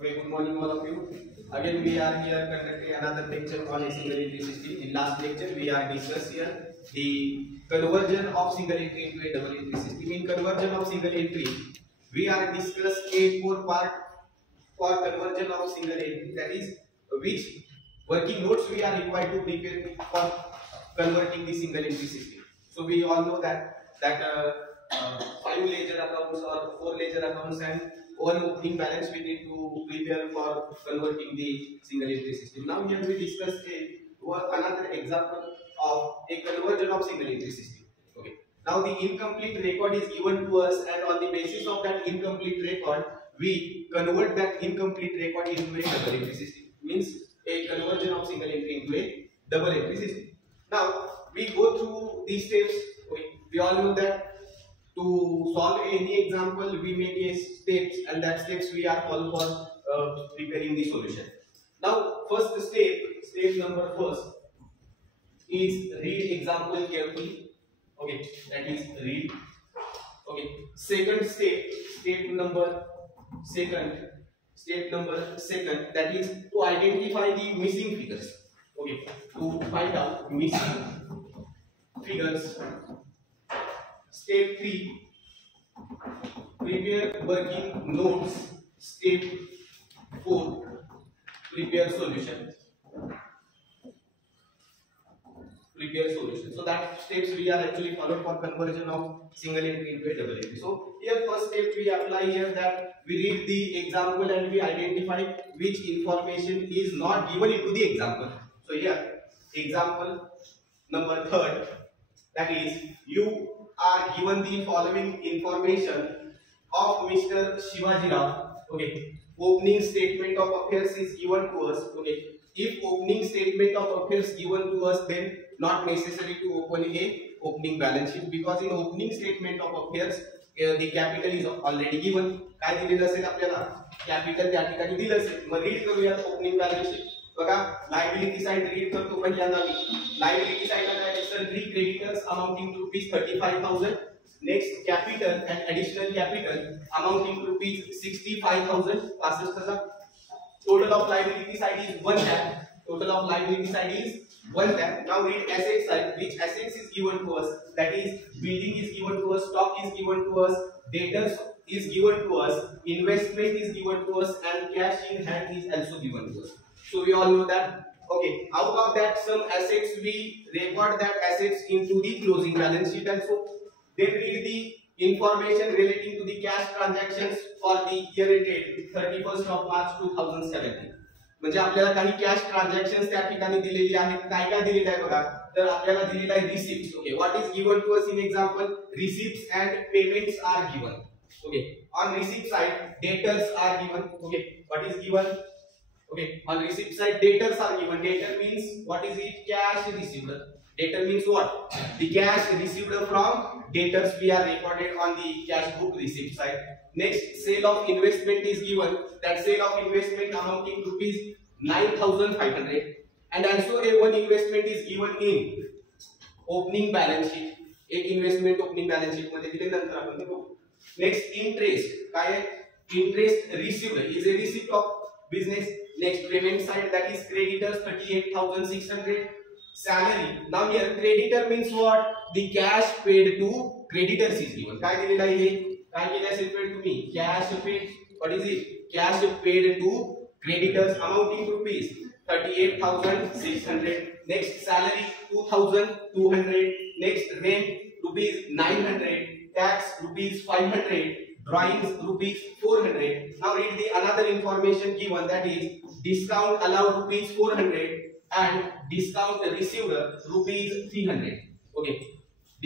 Okay, good morning all of you. Again we are here conducting another lecture on a single entry system. In last lecture we are discussed here the conversion of single entry into a double entry system. In conversion of single entry, we are discussed a core part for conversion of single entry, that is which working notes we are required to prepare for converting the single entry system. So we all know that 5 ledger accounts or 4 ledger accounts and one opening balance we need to prepare for converting the single entry system. Now here we discuss another example of a conversion of single entry system. Okay. Now the incomplete record is given to us, and on the basis of that incomplete record, we convert that incomplete record into a double entry system. Means a conversion of single entry into a double entry system. Now we go through these steps. We all know that to solve any example we make a steps, and that steps we are follow for preparing the solution. Now first step number first is read example carefully. Okay, that is read. Okay, second step number second, that is to identify the missing figures. Okay, to find out missing figures. Step 3, prepare working notes. Step 4, prepare solution. So that steps we are actually followed for conversion of single entry into a double entry. So here first step we apply here that we read the example and we identify which information is not given into the example. So here example number 3, that is you are given the following information of Mr. Shivaji Rao. Okay, opening statement of affairs is given to us. Okay, if opening statement of affairs given to us, then not necessary to open a opening balance sheet, because in opening statement of affairs the capital is already given. काय दिलेलं असेल आपल्याला capital त्या ठिकाणी दिलं असेल. मग read करूया ओपनिंग बॅलन्स शीट. बघा लायबिलिटी साइड रीड करतो पहिल्यांदा मी. लायबिलिटी साइडला काय आहे, sundry creditors amounting to ₹35,000. Next capital and additional capital amounting to ₹65,000. 65,000. Total of liability side is 1 lakh. Total of liability side is 1 lakh. Now read asset side. Which assets is given to us? That is building is given to us, stock is given to us, debtors is given to us, investment is given to us, and cash in hand is also given to us. So we all know that. Okay, out of that some assets we record that assets into the closing balance sheet also. Then read the information relating to the cash transactions for the year ended 31st of March 2017. म्हणजे आपल्याला काही cash transactions त्या ठिकाणी दिलेली आहेत. काय काय दिलेलं आहे बघा, तर आपल्याला दिलेला आहे receipts. Okay, what is given to us in example, receipts and payments are given. Okay, on receipt side debtors are given. Okay, what is given. Okay, on receipt side debtors are given. Debtor means what is it? Cash received. Debtor means what? The cash received from debtors we are recorded on the cash book receipt side. Next, sale of investment is given. That sale of investment amounting to ₹9,500. And also a one investment is given in opening balance sheet. एक investment opening balance sheet मध्ये दिले, नंतर आपण बघू. Next, interest. काय आहे? Interest received is a receipt of business. Next, payment side, that is creditors 38,600. Salary. Now here creditor means what? The cash paid to creditors is given. काय दिलेलं आहे हे? काय केलं असेल paid to me? Cash paid. What is it? Cash paid to creditors amounting to ₹38,600. Next, salary 2,200. Next, rent ₹900. Tax ₹500. Drawings ₹400. Now read the another information given, that is discount allowed ₹400 and discount received ₹300. Okay,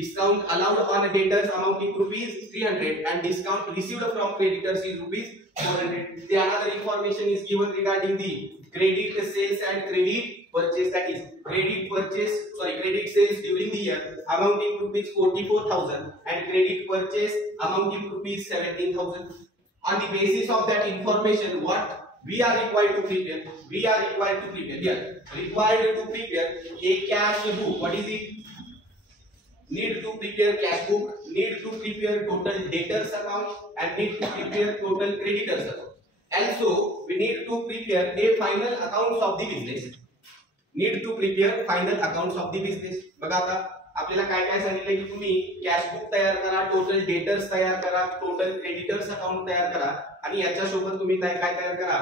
discount allowed on debtors amounting to ₹300 and discount received from creditors is ₹400. The another information is given regarding the credit sales and credit purchase, that is credit sales during the year amounting to ₹44,000 and credit purchase amounting to ₹17,000. On the basis of that information, what we are required to prepare? We are required to prepare a cash book. What is it? Need to prepare cash book, need to prepare total debtors account, and need to prepare total creditors account. Also, we need to prepare a final accounts of the business. Need to prepare final accounts of the business. बघा आता आपल्याला काय काय सांगितलं की तुम्ही cash book तयार करा, टोटल डेटर्स तयार करा, टोटल क्रेडिटर्स अकाउंट तयार करा आणि याच्या सोबत तुम्ही काय तयार करा,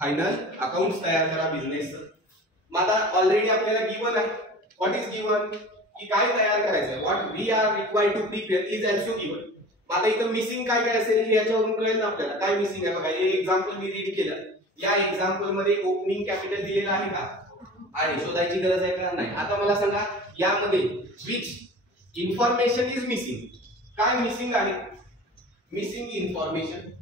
फायनल अकाउंट्स तयार करा बिझनेस. मग आता ऑलरेडी आपल्याला गिवन आहे. व्हॉट इज गिवन की काय तयार करायचं, what we are required to prepare is also given. आता इथं मिसिंग काय काय असेल याच्यावरून कळेल ना आपल्याला काय मिसिंग आहे. बघा हे एक्झाम्पल मी रीड केलं. या एक्झाम्पल मध्ये ओपनिंग कॅपिटल दिलेलं आहे का, आहे, शोधायची गरज आहे का नाही. आता मला सांगा यामध्ये विच इन्फॉर्मेशन इज मिसिंग. काय मिसिंग आहे, missing information.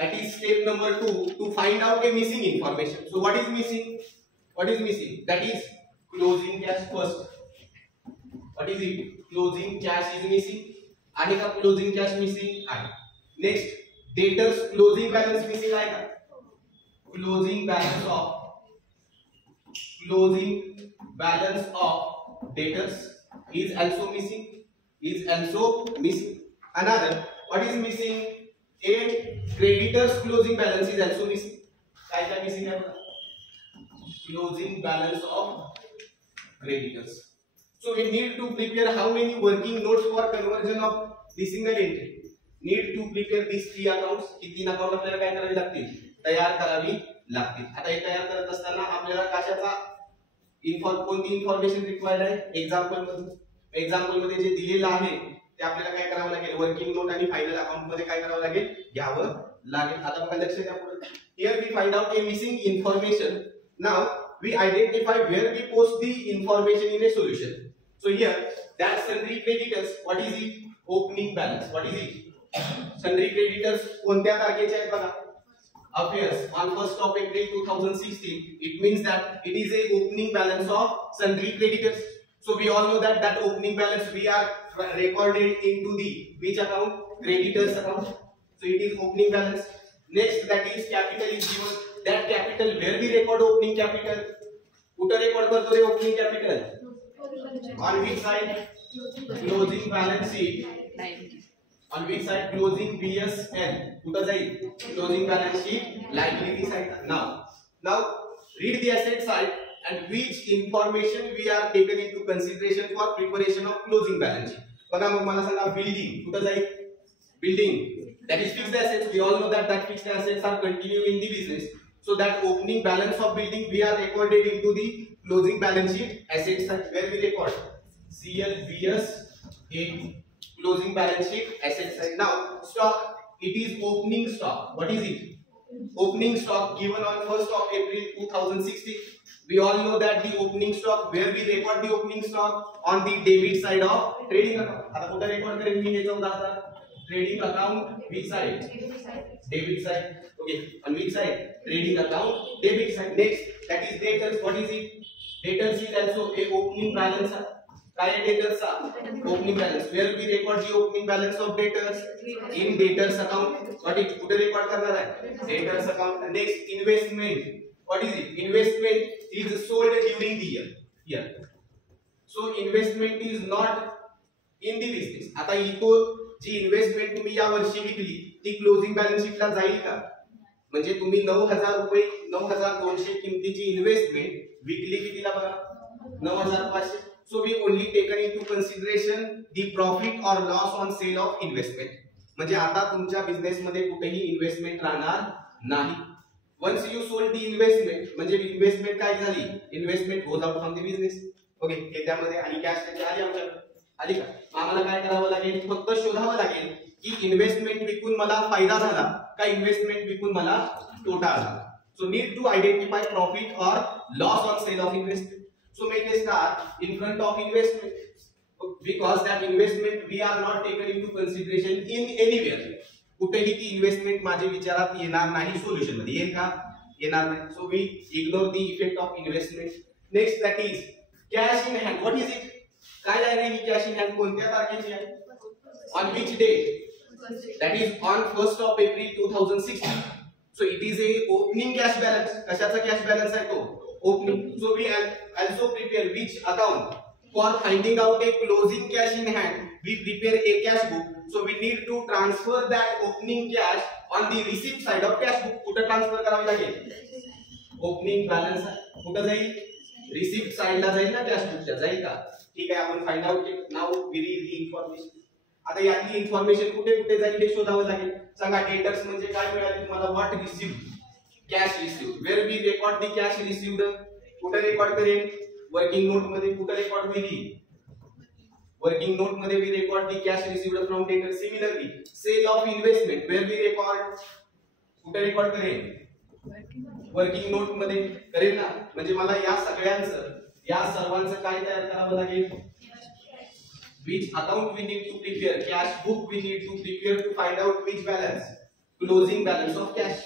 That is step number 2 to find out a missing information. So what is missing? What is missing? That is closing cash first. What is it? Closing cash is missing. आहे का closing cash missing? आहे. Next, debtors closing balance missing आहे का? Closing balance of debtors is also missing. Is also missing. Another, what is missing? A creditors closing balance is also missing. काय काय missing आहे बघा, closing balance of creditors. So we need to prepare how many working notes for conversion of the single entry. Need to prepare these 3 accounts. He 3 account आपल्याला काय करावी लागतील, तयार करावी लागतील. आता हे तयार करत असताना आपल्याला कशाचा कोणती इन्फॉर्मेशन रिक्वायर्ड आहे, एक्झाम्पल मध्ये जे दिलेलं आहे ते आपल्याला काय करावं लागेल, वर्किंग नोट आणि फायनल अकाउंट मध्ये काय करावं लागेल, घ्यावं लागेल. आता बघा लक्ष द्या पुढे. Here we find out a missing information. Now we identify where we post the information in a solution. So here that sundry creditors, what is it, opening balance. What is it, sundry creditors कोणत्या तारखेचे आहेत बघा, appears on 1st of April 2016. It means that it is a opening balance of sundry creditors. So we all know that opening balance we are recorded into the which account, creditors account. So it is opening balance. Next, that is capital is given. That capital where we record opening capital, कुठे record करतो रे opening capital, on which side, closing balance sheet. On which side, closing BSN कुठे जाईल, closing balance sheet liability side. Now read the asset side and which information we are taken into consideration for preparation of closing balance sheet. बघा मग मला सांगा building कुठे जाईल, building that is fixed assets. We all know that fixed assets are continuing in the business. So that opening balance of building we are recorded into the closing balance sheet asset side where we record CLBS in closing balance sheet asset side. Now stock, it is opening stock. What is it, opening stock given on 1st of April 2016. We all know that the opening stock where we record the opening stock on the debit side of trading account. आता कुठे record करेन मी याचा उदाहरण, trading account which side, debit side. Okay, on which side, trading account debit side. Next, that is debtors. What is it, debtors is also a opening balance. काय debtors opening balance where we record the opening balance of debtors in debtors account. What is कुठे record करणार आहे, debtors account. Next, investment. What is it, investment is sold during the year here. So investment is not in the business. आता eco जी investment तुम्ही या वर्षी विकली ती closing balance शीटला जाईल का, म्हणजे तुम्ही 9,000 रुपये 9,200 किमतीची इन्व्हेस्टमेंट विकली कितीला बघा, 9,500. So we only taken into consideration the profit or loss on sale of investment. म्हणजे आता तुमच्या बिझनेस मध्ये कुठेही इन्व्हेस्टमेंट राहणार नाही. Once you sold the investment म्हणजे इन्व्हेस्टमेंट काय झाली, investment goes out from the business. Okay, हे त्यामध्ये आणि कॅश त्याची आली आमच्याकडे, आली का. आम्हाला काय करावं लागेल, फक्त शोधावं लागेल की इन्व्हेस्टमेंट विकून मला फायदा झाला का इन्व्हेस्टमेंट विकून मला तोटा झाला. So need to identify profit और loss on sale of investment. So make a star in front of investment because that investment we are not taken into consideration in anywhere. कुठेही ती इन्व्हेस्टमेंट माझ्या विचारात येणार नाही, सोल्युशन मध्ये येईल का, येणार नाही. So we ignore the effect of investment. Next, that is cash in hand. What is it, काय आहे ही कॅश इन हँड, कोणत्या तारखेची आहे, on which date, that is on 1st of April 2016. So it is a opening cash balance. कशाचा cash balance आहे तो, opening. So we also prepare which account for finding out a closing cash in hand. We prepare a cash book. So we need to transfer that opening cash on the receipt side of cash book. कुठे transfer करावी लागेल? Opening balance कुठे जाईल? Receipt साइडला जाईल ना cash बुकच्या, जाईल का? ठीक आहे, आपण फाइंड आउट केलं. Now we read the information. आता यातली इन्फॉर्मेशन कुठे कुठे जाईल हे शोधावं लागेल. सांगा डेटर्स म्हणजे काय मिळाले तुम्हाला? What received? Cash received. Where we record the cash received? कुठे रेकॉर्ड करेन? वर्किंग नोट मध्ये. कुठे रेकॉर्ड होईल? वर्किंग नोट मध्ये we record the cash received from debtor. Similarly sale of investment where we record? कुठे रेकॉर्ड करेन? Working note मध्ये करेन ना. म्हणजे मला या सर्वांचं काय तयार करावं लागेल? which account we need to prepare? Cash book we need to prepare to find out which balance? Closing balance of cash.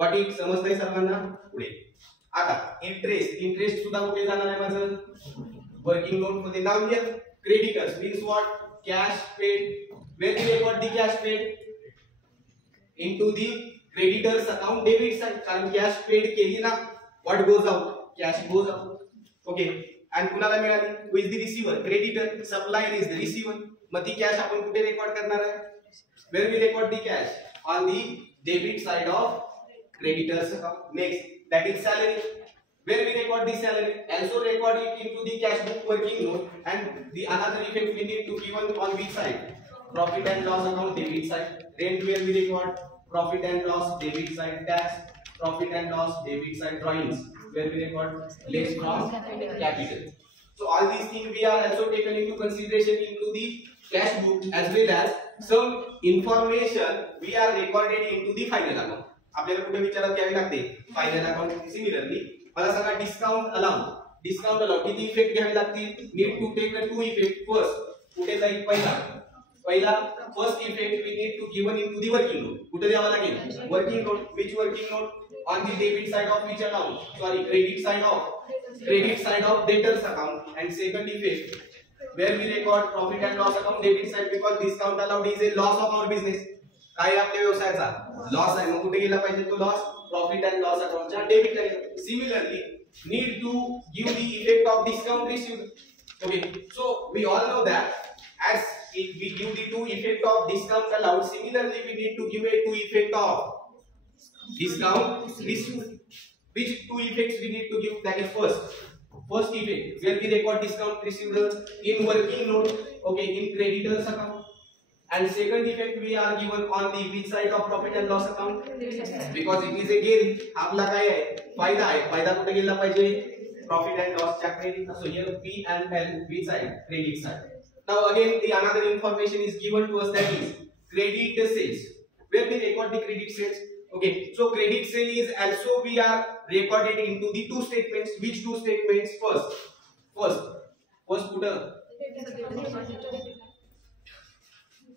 What it समजतंय सर्वांना? पुढे आता इंटरेस्ट सुद्धा कुठे जाणार आहे माझं? वर्किंग नोट मध्ये. नाव here creditors means what? Cash paid. Where we record the cash paid? Into the creditors account debit side. कारण cash paid केली ना, what goes out? Cash goes out. Okay. And कुणाला मिळाली? who is the receiver? Creditor. Supplier is the receiver. मग ती cash आपण कुठे record करणार आहे? Where we record the cash? On the debit side of creditors account. Next, that is salary. Where we record the salary? Also record it into the cash book working note. And the another effect we need to given on which side? Profit and loss account debit side. Rent where we record? Profit and loss debit side. Tax, profit and loss debit side. Drawings where we record less from capital. So all these things we are also taken into consideration into the cash book, as well as some information we are recorded into the final account. आपल्याला कुठे विचारात घ्यावी लागते? Final account. Similarly मला सांगा discount allowed किती effect घ्यावे लागतील? Need to take to effect. First कुठे जाईल? पहिला first effect we need to given into the working note. कुठे द्यावा लागेल? Working note. Which working note? on the debit side of which account? Sorry, credit side of debtors account. And second effect where we record profit and loss account debit side, because discount allowed is a loss of our business. काय आपल्या व्यवसायाचा loss आहे, मग कुठे गेला पाहिजे तो loss? Profit and loss अकाउंटच्या debit कडे. Similarly need to give the effect of discount received. Okay, so we all know that as if we give the two effect of discount allowed, similarly we need to give a two effect of discount received. Which two effects we need to give? That is first effect where we record discount received in working note, okay, in creditors account. And second effect we are given on the which side of profit and loss account, because it is a gain. आपला काय आहे? फायदा आहे. फायदा कुठे गेला पाहिजे? Profit and loss च्या credit. So here P and L which side? Credit side. Now again the another information is given to us, that is credit sales. Where we record the credit sales? Okay, so credit sale is also we are recorded into the two statements. Which two statements? First put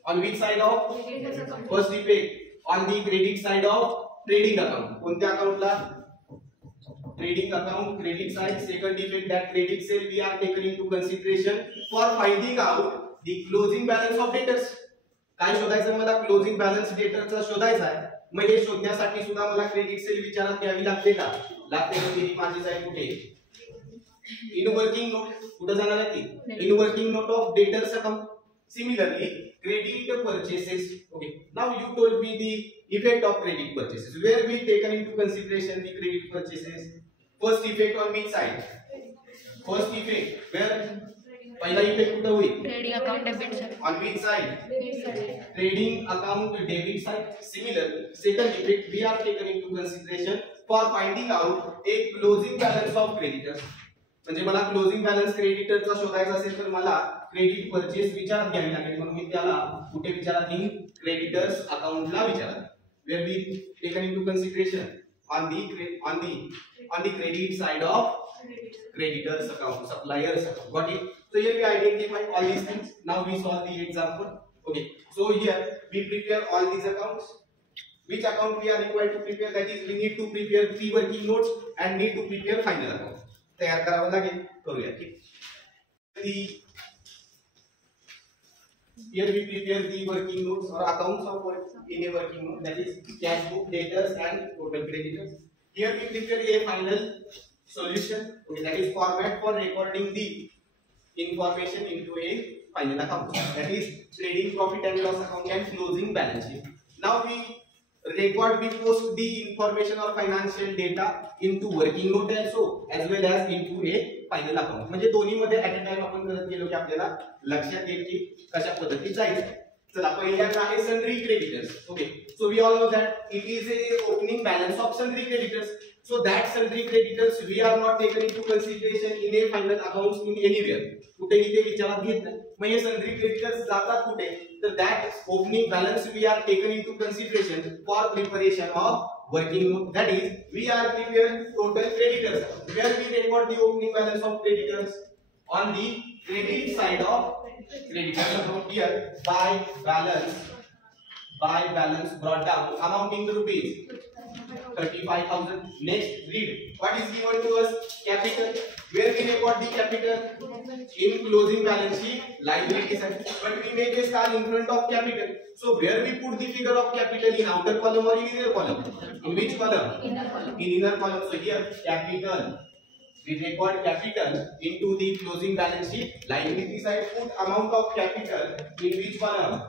on which side of? First effect on the credit side of trading account. कोणत्या अकाउंटला? Trading account, credit side. Second effect that credit sale we are taken into consideration for finding out the closing balance of debtors. काय शोधायचं मला? Closing balance डेटरचा शोधायचा आहे. मग हे शोधण्यासाठी सुद्धा मला क्रेडिट सेल विचारात घ्यावी लागते का? लागते. म्हणजे माझी जाईल कुठे? In working note. कुठे जाणार आहे ती? In working note of debtors account. Similarly credit purchases. Okay, now you told me the effect of credit purchases. Where we taken into consideration the credit purchases. First effect on which side? First effect where? पहिला effect कुठे होईल? Trading account debit side. On which side? Trading account debit side. Similarly, second effect we are taken into consideration for finding out a closing balance of creditors. म्हणजे मला closing balance क्रेडिटरचा शोधायचा असेल तर मला credit purchase विचारात घ्यावी लागेल. म्हणून मी त्याला कुठे विचारात घेईन? क्रेडिटर्स अकाउंटला विचारात. Where we taken into consideration on the credit side of creditors account, suppliers account. Got it? So here we identify all these things. Now we solve the example. Okay, so here we prepare all these accounts. Which account we are required to prepare? That is we need to prepare 3 working notes and need to prepare final account. तयार करावं लागेल. करूया. ठीक. Here we prepare the working notes or accounts of in a working note, that is cash book, debtors and total creditors. Here we prepare a final solution. Okay, that is format for recording the information into a final account, that is trading profit and loss account and closing balance sheet. Now we post the information or financial data into working note also as well as into a final account. म्हणजे दोन्ही मध्ये at a time आपण करत गेलो की आपल्याला लक्षात येईल की कशा पद्धतीने जायचं. चला पहिल्यांदा आहे sundry creditors. Okay, so we all know that it is a opening balance of sundry creditors. So that sundry creditors we are not taken into consideration in a final accounts in anywhere. कुठेही ते विचारात घेत नाही. मग हे sundry creditors जातात कुठे? तर that opening balance we are taken into consideration for preparation of working note. That is, we are prepare total creditors. Where we record the opening balance of creditors on the credit side of creditors account here by balance brought down amounting to rupees 35,000. Next, read what is given to us, capital. Where we record the capital in closing balance sheet liability side, but we make a star in front of capital. So where we put the figure of capital, in outer column or in inner column? In which column? Inner column. In inner column. So here capital, we record capital into the closing balance sheet liability side. Put amount of capital in which column?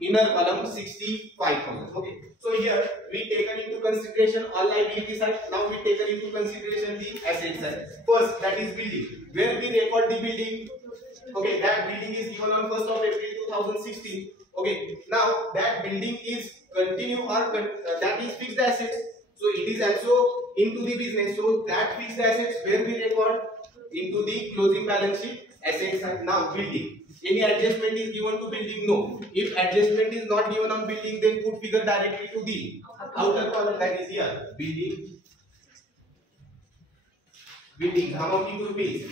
Inner column, 65,000. Okay, so here we taken into consideration all liability side. Now we taken into consideration the asset side. First, that is building. Where we record the building? Okay, that building is given on 1st of April 2016. Okay, now that building is continue or that is fixed assets. So it is also into the business. So that fixed assets where we record into the closing balance sheet assets side. Now building. Any adjustment is given to building? No. If adjustment is not given on building, then put figure directly to the outer column, that is here. Building amounting to rupees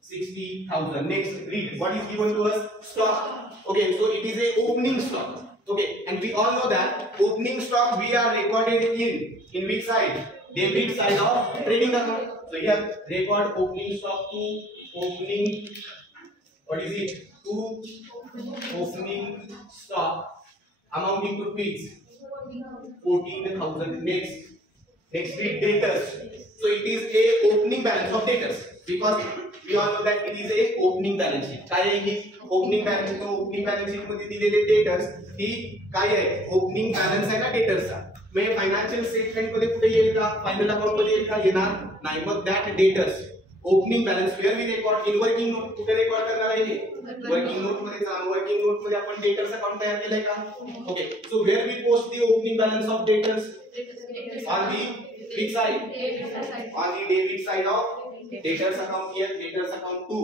60,000. Next, read what is given to us, stock. Okay, so it is a opening stock. Okay, and we all know that opening stock we are recorded in which side? Debit side of trading account. So here record opening stock to opening. What is it? To opening stock amounting to rupees 14,000. Next read debtors. So it is a opening balance of debtors because we all know that it is a opening balance sheet. काय आहे ही opening balance sheet? opening balance sheet मध्ये दिलेले debtors ही काय आहे? opening balance आहे ना debtors चा. मग financial statement मध्ये कुठे येईल का? फायनल अकाउंट मध्ये येईल का? येणार नाही. मग that debtors opening balance where we record in working note. कुठे रेकॉर्ड करणार आहे हे? वर्किंग नोट मध्ये जाऊन वर्किंग नोट मध्ये आपण डेटर्स अकाउंट तयार केलंय का? Okay, so where we post the opening balance of debtors on the which side? On the debit side of debtors account. Here debtors account to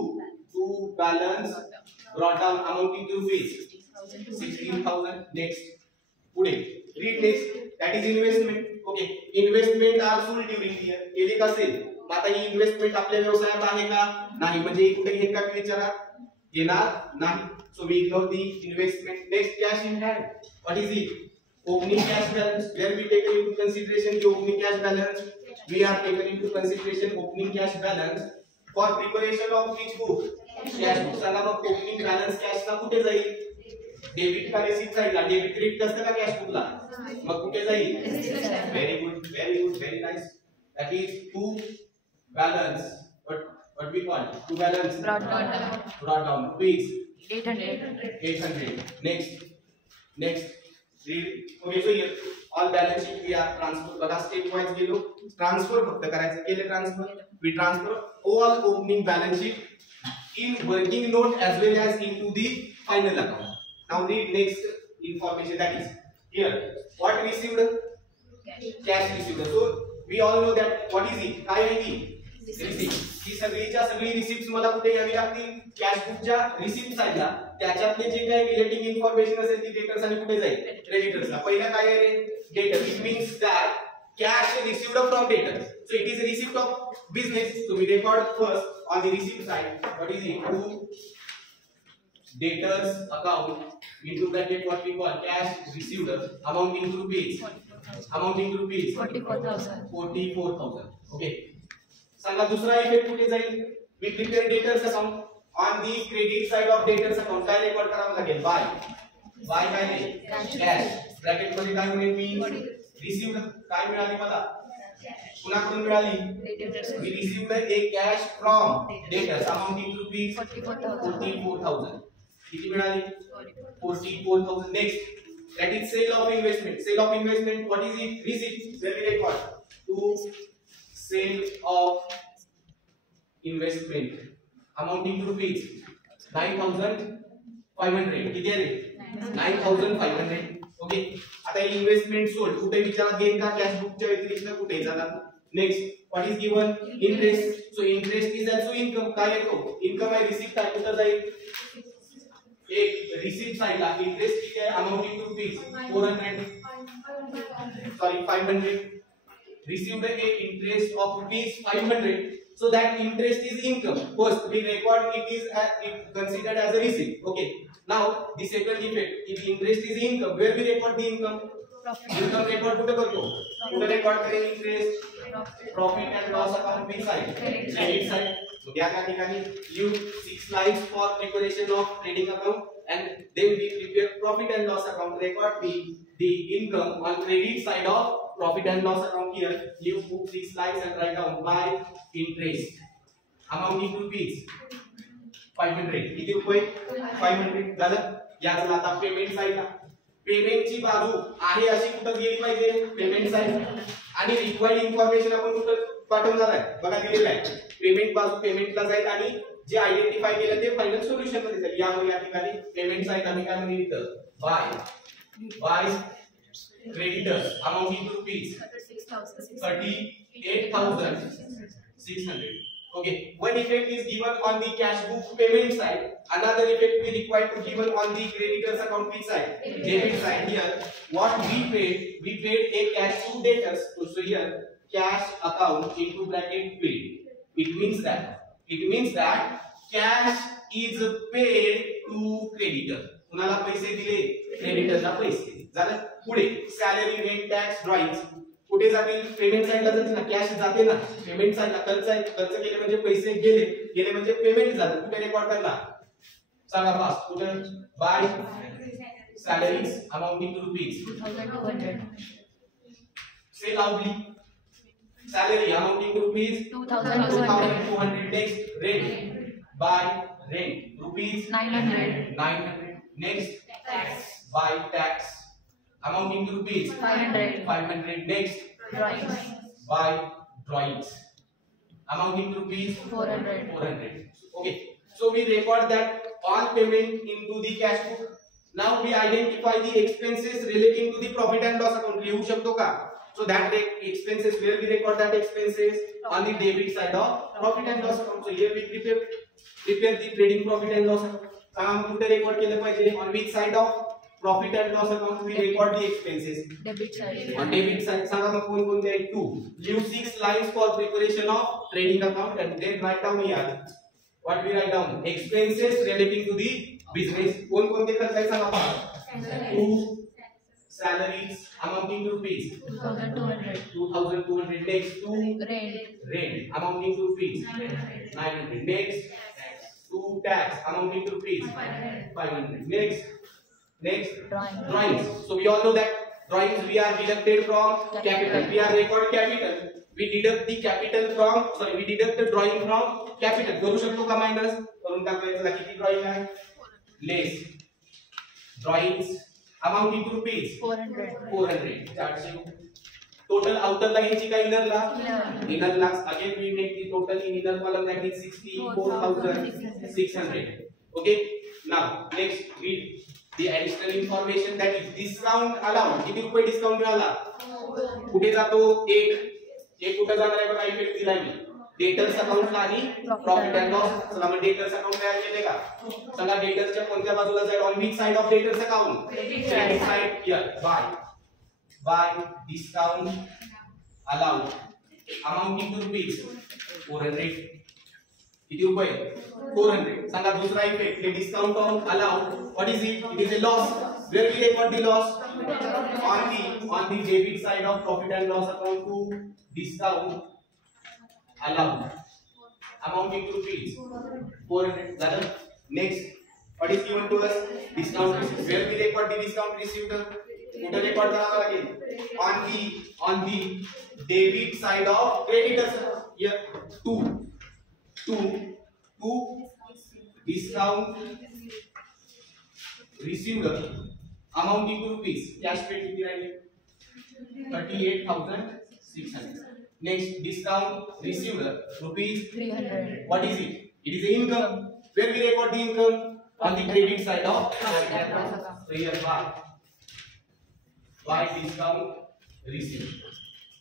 balance brought down amounting to rupees 16,000. Next, पुढे read next, that is investment. Okay, investment are full during year. केले का cell? आता ही investment आपल्या व्यवसायात आहे का? नाही. म्हणजे कुठे येईल का विचारा? येणार नाही. So we ignore the investment. Next, cash in hand. What is it? Opening cash balance. Where we taken into consideration the opening cash balance. We are taken into consideration opening cash balance for preparation of which book? Cash book. सांगा मग opening balance कॅशला कुठे जाईल? Debit का receipt साइडला? Debit credit असतं का cash बुकला? मग कुठे जाईल? Very good, very nice. That is to balance, what we call to balance brought down rupees 800. Next read. Okay, so here all balance sheet we are transfer. बघा step wise गेलो. Transfer फक्त करायचं. केले transfer. We transfer all opening balance sheet in working note as well as into the final account. Now read next information, that is here what received? Cash received. So we all know that what is it? काय आहे ती? Receipt. ही सगळी receipt मला कुठे घ्यावी लागतील? Cash बुकच्या receipt साइडला. त्याच्यातले जे काही रिलेटिंग इन्फॉर्मेशन असेल ती डेटर्स आणि कुठे जाईल? क्रेडिटर्सला. पहिला काय आहे रे? Debtor. It means that cash received from debtor. So it is receipt of business. So we record first on the receipt side. What is it? To debtors account into bracket what we call cash received amounting to rupees 44,000. Okay, सांगा दुसरा effect कुठे जाईल? We prepare debtors account on the credit side of debtors account. काय record करावं लागेल? Bye काय नाही? Cash. Bracket मध्ये काय होईल? मी रिसीव्ड. काय मिळाली मला? कुणाकडून मिळाली? We received a cash from debtors amounting to rupees 44,000. किती मिळाली 44,000. Next that is sale of investment. Sale of investment, what is it? Receipt. Where we record to sale of investment amounting to rupees 9,500. किती आहे रे 9,500. Okay, आता investment sold कुठे विचारात घेईन का कॅश बुकच्या व्यतिरिक्त कुठे जातात. Next what is given interest. So interest is also income. काय येतो इनकम आहे. रिसीट काय कुठे जाईल एक रिसीट साइडला इंटरेस्ट किती आहे amounting to rupees 500 received a interest of rupees 500. So that interest is income. First we record it is considered as a receipt. Okay, now the second effect, if interest is income, where we record the income? Income record कुठे करतो कुठे record करेल interest profit and loss account which side credit side. So त्या ठिकाणी use 6 lines for preparation of trading account and then we prepare profit and loss account. Record the income on credit side of profit and loss account. Here you put 6 lines and write down by interest amounting to rupees 500. किती रुपये 500 झालं. याचं आता payment साइडला पेमेंटची बाजू आहे अशी कुठे गेली पाहिजे पेमेंट साइड आणि रिक्वायर्ड इन्फॉर्मेशन आपण कुठे पाठवणार आहे बघा दिलेलं आहे. पेमेंट बाजू पेमेंटला जाईल आणि जे आयडेंटिफाय केलं ते फायनल सोल्युशन मध्ये जाईल. यामुळे या ठिकाणी पेमेंट साइड आम्ही काय म्हणतो bye creditors amounting to rupees 38,600. Okay, one effect is given on the cash book payment side, another effect we required to given on the creditors account which side debit side. Here what we paid a cash to debtors. So here cash account into bracket paid. It means that cash is paid to creditor. कुणाला पैसे दिले क्रेडिटरला पैसे झालं. पुढे salary rent tax drawings कुठे जातील payment साइडला जातील ना कॅश जाते ना पेमेंट साइडला. खर्च केले म्हणजे पैसे गेले म्हणजे पेमेंट झालं. कुठे रेकॉर्ड करला सांगा फास्ट कुठे by salaries amounting to rupees 2,200. Say loudly salary amounting to rupees 2,200. Next rent by rent rupees 900. Next tax by tax amounting to rupees 500. Next drawings by drawings amounting to rupees 400. Okay, so we record that all payment into the cash book. Now we identify the expenses relating to the profit and loss account. लिहू शकतो का? So that expenses, where we record that expenses on the debit side of profit and loss account. So here we prepare the trading profit and loss account. कुठे record केलं पाहिजे on which side of profit and loss account we record the expenses debit side. On debit side सांगा मग कोण कोणते आहेत 2. Leave 6 lines for preparation of trading account and then write down here what we write down expenses relating to the business. कोण कोणते खर्च आहेत सांगा. 2 salaries amounting to rupees 2,200. Next 2 rent amounting to rupees 900. Next 2 tax amounting to rupees 500. Next drawings. So we all know that drawings we are deducted from capital. We are record capital. We deduct the capital from we deduct the drawing from capital. करू शकतो का minus करून टाकायचं. किती drawing आहे less drawings amounting to rupees 400. Total outer line ची काय inner La inner La again we make the total in inner column that is 64,600. Okay, now next read the additional information that is discount allowed. किती रुपये discount मिळाला कुठे जातो एक कुठे जाणार आहे बघा इफेक्ट दिला मी डेटर्स अकाउंट आणि प्रॉफिट अँड लॉस. चला मग डेटर्स अकाउंट तयार केले का चला डेटर्सच्या कोणत्या बाजूला जाईल on which side of debtors account credit side. Here bye discount allowed amounting to rupees 400. किती रुपये 400. सांगा दुसरा effect the discount on allowed what is it? It is a loss. Where we record the loss on the debit side of profit and loss account to discount allowed amounting to rupees 400. Next what is given to us discount received. Where we record the discount received कुठे record करावा लागेल on the debit side of creditors. Here 2 discount received amounting to rupees. Cash paid किती राहिले? 38,600. Next, discount received rupees 300. What is it? It is the income. Where we record the income? On the credit side of Profit and loss account. so here by discount received.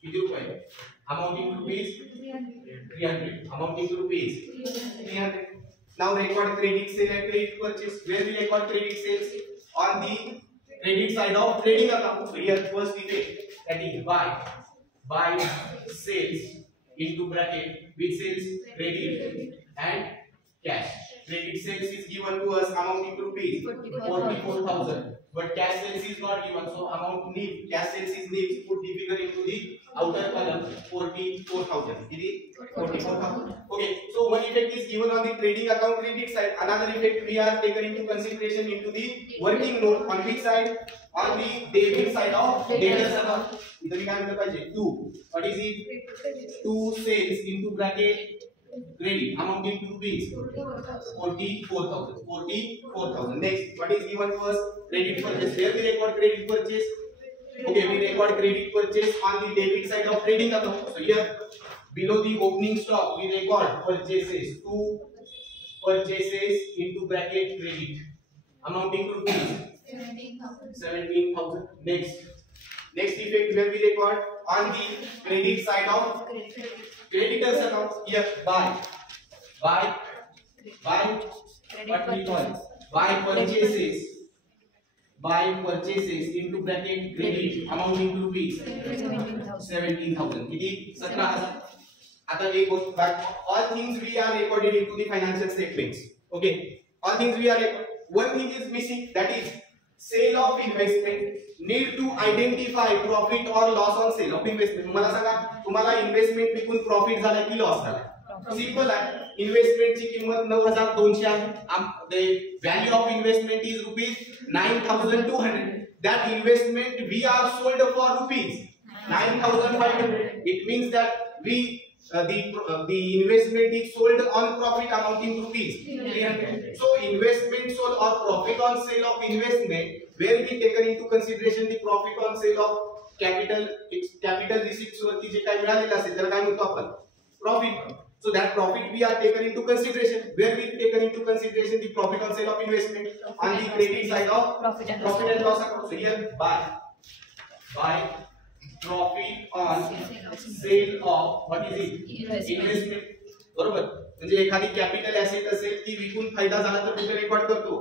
किती रुपये? Amounting to rupees 300. Amounting to rupees 300. Now record credit sale and credit purchase. Where we record credit sales? On the credit side of trading account. So here first effect, that is buy sales into bracket which sales credit and cash. Credit sales is given to us amounting to rupees 44,000, but cash sales is not given, so amount nil. Cash sales is nil. Put the figure into the outer column. 44,000. It is 44,000. Okay. So one effect is given on the trading account credit side. Another effect we are taken into consideration into the working note. On which side? On the debit side of debtors account. इधर भी क्या मिलता है? 2. What is it? 2 sales into bracket credit amounting to rupees 44,000. Next, what is given to us? Credit purchase. Here we record credit purchase. Okay, we record credit purchase on the debit side of trading account. So here below the opening stock we record purchases. 2 purchases into bracket credit amounting to rupees 17,000. Next effect where we record on the credit side of creditors account. Here buy what we call buy purchases into bracket credit amounting to rupees 17,000. किती? 17,000. आता एक गोष्ट all things we are recorded into the financial statements. Okay, all things we are one thing is missing, that is sale of investment. Need to identify profit or loss on sale of investment. मला सांगा तुम्हाला investment विकून profit झाला की loss झाला? Simple आहे. Investment ची किंमत 9,200 आहे. The value of investment is rupees 9,200. That investment we are sold for rupees 9,500. It means that we the investment is sold on profit amounting to rupees 300. So investment sold or profit on sale of investment, where we taken into consideration the profit on sale of capital receipts वरती जे काय मिळालेलं असेल त्याला काय म्हणतो आपण? Profit. So that profit we are taken into consideration. Where we taken into consideration the profit on sale of investment on the credit side of profit and loss account. So here buy profit on sale of what is it? Investment. बरोबर. म्हणजे एखादी capital asset असेल ती विकून फायदा झाला तर कुठे रेकॉर्ड करतो?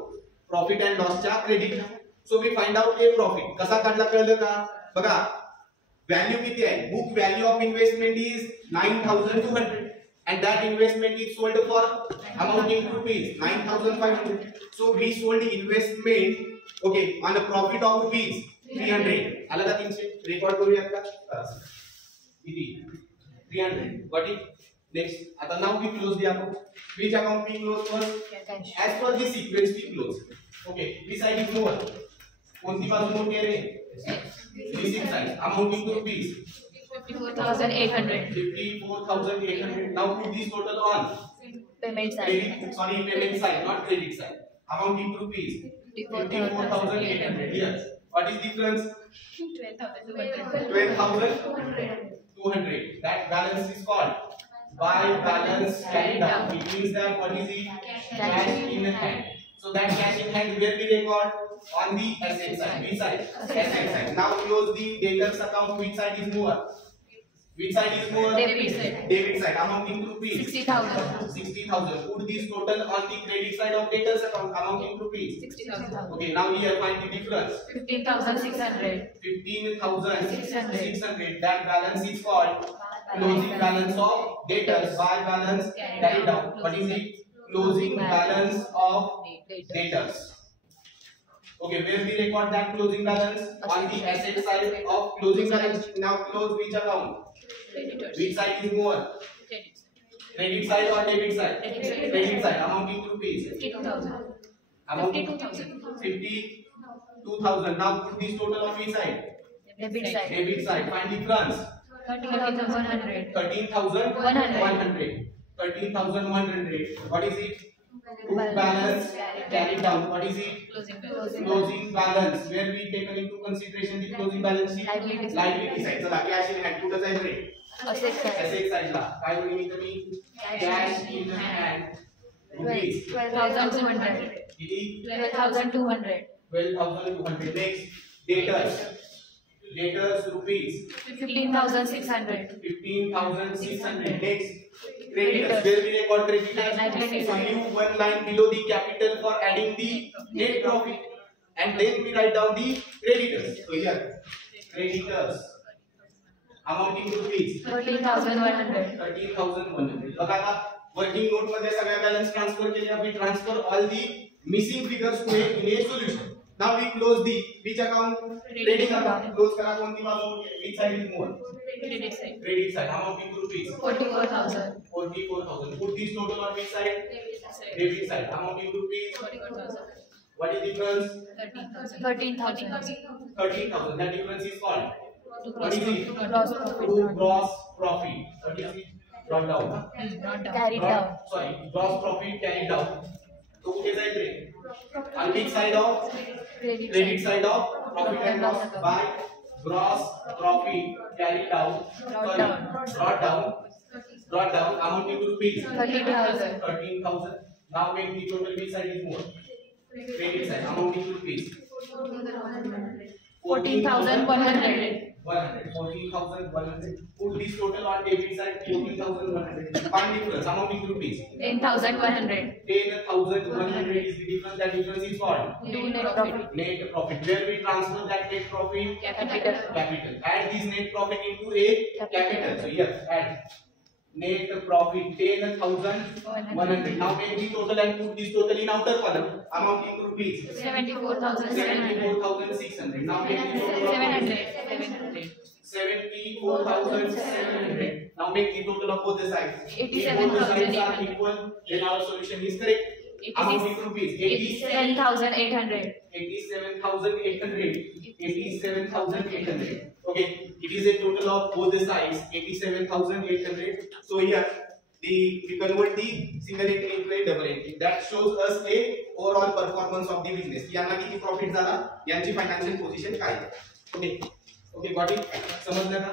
प्रॉफिट अँड लॉसच्या क्रेडिटला. So we find out a profit. कसा काढला कळलं का? बघा व्हॅल्यू किती आहे? Book value of investment is 9,200 and that investment is sold for amounting to rupees 9,500. So we sold investment okay on a profit of rupees 300. आला का 300? Record करूयात का? किती? 300. Got it? Next, आता now we close the account. Which account we close first? As per the sequence we close. Okay, which side is more? कोणती बाजू मोठी आहे रे? Receipt side amounting to rupees 54,800. 54,800. Now put this total on Payment side. payment side, not credit side. Amounting to rupees 54,800. Here, what is difference? 12,200. That balance is called by balance carried out. It means that what is it? Cash in hand. So that cash in hand where we record on the asset side. Which side? Asset side. Now close the debtors account. Which side is more? Which side is more? Debit side. Debit side amounting to rupees 60,000. 60,000. Put this total on the credit side of debtors account amounting to rupees 60,000. Okay, now here find the difference. 15,600. 15,600. That balance is called closing balance of debtors by balance carried out. What is it? Closing balance of debtors. Okay, where we record that closing balance? On the asset side of closing balance. Now close which account? Which side is more? Credit side or debit side? Credit side amounting to rupees 52,000. amounting 52,000. Now put this total on which side? Debit side. Debit side. Find difference. 13,100. 13,100. 13,100. What is it? Book balance carried down. What is it? Closing Closing balance. Where we taken into consideration the closing balance sheet. Liability side. चला cash in hand कुठं जाईल रे? Asset side. Asset side ला. काय म्हणू मी? Cash in hand. Rupees. 12,200. किती? 12,200. 12,200. Next. Debtors. Debtors rupees. 15,600. 15,600. Next. Creditors. Where we record creditors. So you one line below the capital for adding the net profit, and then we write down the creditors. So here, creditors amounting to rupees 13,100. 13,100. बघा आता working note मध्ये सगळ्या balance transfer केले. We transfer all the missing figures to a solution. Now we close the which account? Trading account. Close करा कोणती बाजू? Which side is more? Credit side. Credit side amounting to rupees 44,000. 44,000. Put this total on which side? Debit side amounting to rupees. 44,000. What is the difference? 13,000. 13,000. That difference is called. What is it? Gross profit. To gross profit. What is it? Brought down. Not carried down. Sorry. Gross profit carried down. So कुठे जाईल रे? On which side of? Credit side of profit and loss by gross profit carried down. Sorry. Brought down amounting to rupees 13,000. 13,000. Now make the total which side is more? Credit side amounting to rupees 14,100. 14,100. Put this total on debit side 14,100. Find difference amounting to rupees 10,100. 10,100 is the difference. That difference is called Do net profit. net profit. Where we transfer that net profit Capital. Add this net profit into a capital. So here add net profit 10,100. Now make the total and put this total in outer column amounting to rupees 74,700. 74,600. Now make the total of 700. 74,700. Now make the total of both the sides. If both the sides are 87,800. equal, then our solution is correct. Amounting to rupees 87,800. 87,800. 87,800. Okay, it is a total of both the sides 87,800. So here we convert the single entry into a double entry. That shows us a overall performance of the business. यांना किती profit झाला, यांची financial position काय आहे. Okay got it? समजलं का?